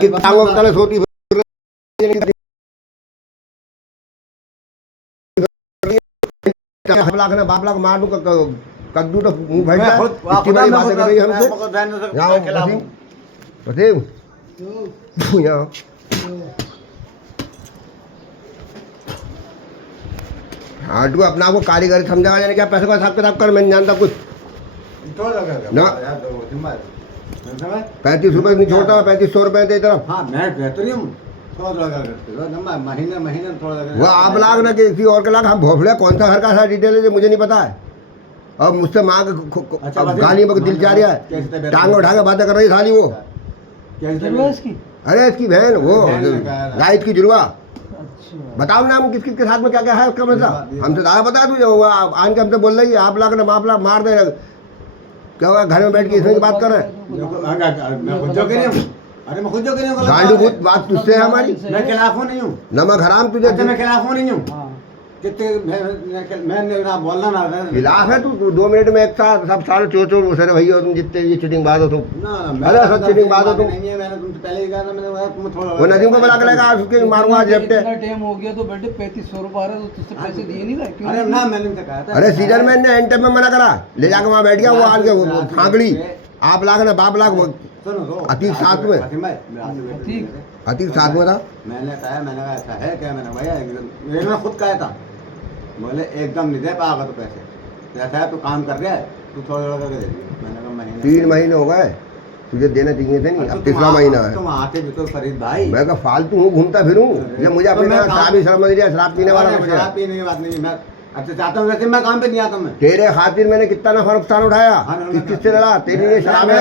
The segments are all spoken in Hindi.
टांगों में तले सोती बाप लाख मार दूं कद्दू तो मुंह भर जाए इतनी बड़ी बातें कर रही है हमसे वसीम यहाँ हाँ तू अपना को कारीगर समझा जाने क्या पैसे का हिसाब किताब कर मैं नहीं जानता कुछ ना 35 रुपए नहीं छोड़ता 3500 रुपए दे तरफ हाँ मैं बेहतरी हूँ महीने महीने थोड़ा वो आप लाख ना किसी और के लाख हम भोफड़े कौन सा घर का सारा डिटेल है मुझे नहीं पता है अब मुझसे माँ गाली में दिल जा रहा है टांग उठा के बातें कर रही साली वो अरे इसकी बहन वो राइट की जुड़वा बताओ ना हम किस किस के साथ में क्या क्या है उसका मतलब हमसे ज़्यादा बता दूँ आन के हमसे बोल रही है आप लाख ना माप लाख मार दे क्या हुआ घर में बैठ के इसमें की बात कर रहे हैं अरे मैं खुद जो करी हूँ गांडू भूत बात तुझसे है हमारी मैं खिलाफ हूँ नहीं हूँ नमक हराम तुझे मैं खिलाफ हूँ नहीं हूँ कितने मैं ना बोलना ना खिलाफ है तू 2 मिनट में एक साथ सब सारे चोर चोर घुसे रहे भैया तुम जितने ये चिटिंग बात हो तुम अरे सब चिटिंग बात हो तुम नहीं है मैंने तुमसे पहले ही कहा था मैंने थोड़ा वो नदीम को बुला के लेगा उसके मारूंगा जब्ते टाइम हो गया तो बेटे 3500 रुपए आ रहे तो तुझसे पैसे दिए नहीं गए क्यों अरे ना मैंने उनसे कहा था अरे सीजन मैन ने एंड टाइम में मना करा ले जाके वहाँ बैठ गया वो आन के फांगड़ी आप लाख ना बाप लाख अतीक साथ में अतीक साथ में था मैंने कहा ऐसा है क्या मैंने भैया मैंने खुद कहा था बोले एकदम नहीं दे पाएगा तो पैसे जैसा है तू काम कर रहा है तू थोड़ा थोड़ा करके दे दिया मैंने कहा महीने 3 महीने हो गए तुझे देना चाहिए थे नहीं अब तीसरा महीना है तुम आते भी तो फरीद भाई मैं का फालतू हूँ घूमता फिरूँ ये मुझे अपने शराब ही समझ लिया शराब पीने वाला शराब पीने की बात नहीं मैं अच्छा चाहता हूँ वैसे मैं काम पे नहीं आता मैं तेरे खातिर मैंने कितना नफा नुकसान उठाया किस किस से लड़ा तेरी ये शराब है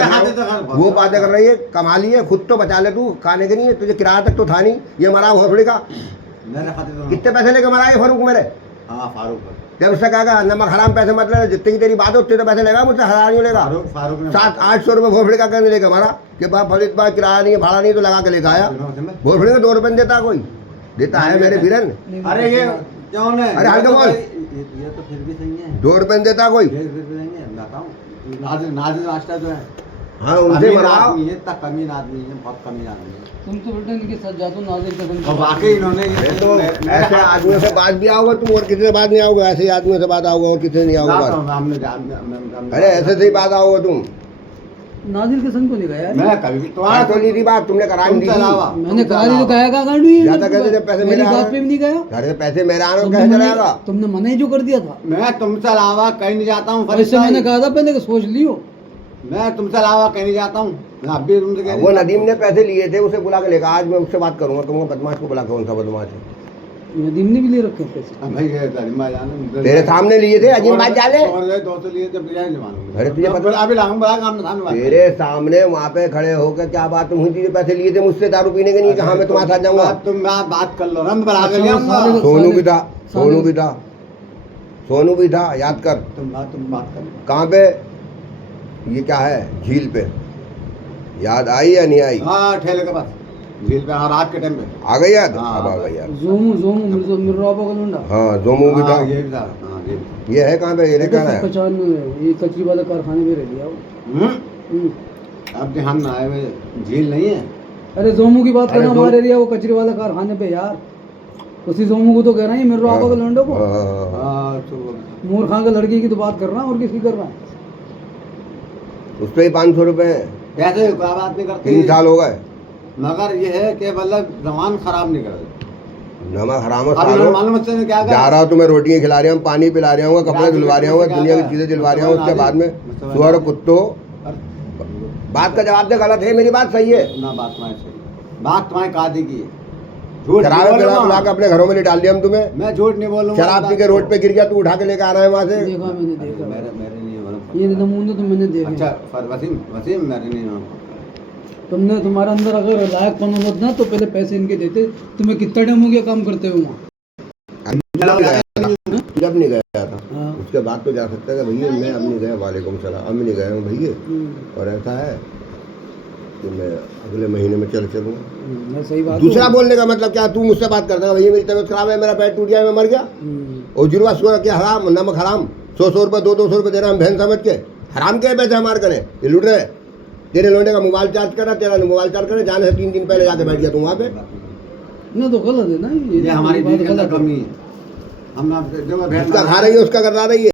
वो बातें कर रही है कमा ली है खुद तो बचा ले तू खाने के नहीं है तुझे किराया तक तो था नहीं ये मरा भोसड़ी का कितने पैसे लेके मरा ये फारूक मेरे हाँ फारूक जब उससे कहा नमक हराम पैसे मत ले जितनी की तेरी बात है उतने तो पैसे लेगा मुझसे हरा नहीं लेगा 700-800 रुपये भोसड़ी का कहने लेगा हमारा कि बाप फरीद बात किराया नहीं है भाड़ा नहीं तो लगा के लेकर आया भोसड़ी में 2 रुपये देता कोई देता है मेरे बीरन अरे ये क्यों नहीं अरे हल्का बोल ये तो फिर भी सही है 2 रुपये देता कोई नाश्ता जो है हाँ उनसे मराओ ये तक कमीन आदमी है बहुत कमीन आदमी है तुम तो बेटे इनके साथ जाते हो नाजिर के और वाकई इन्होंने तो ऐसे आदमियों से बात भी आओगे तुम और किसी से बात नहीं आओगे ऐसे ही आदमियों से बात आओगे और किसी से नहीं आओगे अरे ऐसे से ही बात आओगे तुम नाजिर के संग को नहीं गया मैं कभी भी तुम्हारा तो नहीं थी बात तुमने करा नहीं दी मैंने कहा नहीं तो कहा गांडू ये ज्यादा कहते जब पैसे मेरे बात पे भी नहीं गया अरे पैसे मेरे आने कैसे चलेगा तुमने मना ही जो कर दिया था मैं तुमसे अलावा कहीं नहीं जाता हूँ ऐसे मैंने कहा था पहले सोच लियो मैं तुमसे अलावा कहीं नहीं जाता हूँ अब भी तुमसे वो नदीम ने पैसे लिए थे उसे बुला के लेगा आज मैं उससे बात करूंगा तुमको बदमाश को बुला कौन सा बदमाश है नदीम ने भी ले रखे पैसे भाई तेरे सामने लिए थे अजीम बात जाले 200 लिए जब अरे तुझे पता अभी लाऊंगा काम तेरे सामने वहाँ पे खड़े होकर क्या बात तुम हुई पैसे लिए थे मुझसे दारू पीने के नहीं कहा मैं तुम्हारे साथ जाऊंगा तुम बात कर लो सोनू भी था सोनू भी था सोनू भी था याद कर तुम बात कर लो कहाँ पे ये क्या है झील पे याद आई या नहीं आई हाँ ठेले के पास झील पे हाँ रात के टाइम पे आ गई याद अब आ गई याद जोमू मिर्राबा का लुंडा हाँ जोमू भी था ये भी था हाँ ये है कहाँ पे ये कहाँ है 95 ये कचरी वाला कारखाने में रह लिया अब ध्यान ना आए झील नहीं है अरे जोमू की बात करना हमारे एरिया वो कचरे वाला कारखाने पे यार उसी जोमू को तो कह रहा है मिर्राबा का लुंडा को मोर खां के लड़की की तो बात कर रहा है और किसकी कर रहा है उस पर ही 500 रुपये पैसे बात नहीं करते 3 साल हो गए मगर ये है कि मतलब जमान खराब नहीं कर नमक हराम मालूम क्या जा रहा हूँ तुम्हें रोटियाँ खिला रहा हूँ पानी पिला रहा हूँ कपड़े धुलवा रहा हूँ दुनिया की चीजें दिलवा रहा हूँ उसके बाद में सुअर कुत्तों बात का जवाब दे गलत है मेरी बात सही है ना बात तुम्हारी सही बात तुम्हारी कादी की शराब पिला के अपने घरों में डाल दिया हम तुम्हें मैं झूठ नहीं बोलूंगा शराब पी के रोड पे गिर गया तू उठा के लेकर आ रहा है वहाँ से देखा मैंने देखा मेरे ये नमूने तो मैंने देखा अच्छा वसीम मेरे नहीं तुमने तुम्हारे अंदर अगर लायक पन होता ना तो पहले पैसे इनके देते तुम्हें कितना टाइम हो गया काम करते हो वहाँ जब नहीं गया था उसके बाद तो जा सकता है भैया मैं अब नहीं गया वालेकुम सलाम अब नहीं गया हूँ भैया और ऐसा है कि मैं अगले महीने में चलूँगा सही बात दूसरा बोलने का मतलब क्या तू मुझसे बात करता है भैया मेरी तबीयत खराब है मेरा पेट टूट गया मैं मर गया और जुर्वा सुअर क्या हराम नमक हराम 100 रुपये 200 रुपये दे रहा हम बहन समझ के हराम के पैसे हमारे करें ये लूट रहे तेरे लोंडे का मोबाइल चार्ज करा, तेरा मोबाइल चार्ज करा, जाने से 3 दिन पहले जाके बैठ गया तू वहाँ पे। ना तो गलत है ना ये हमारी बात बीवी के अंदर गलत है। कमी है। हम ना जो उसका खा रही है उसका करा रही है।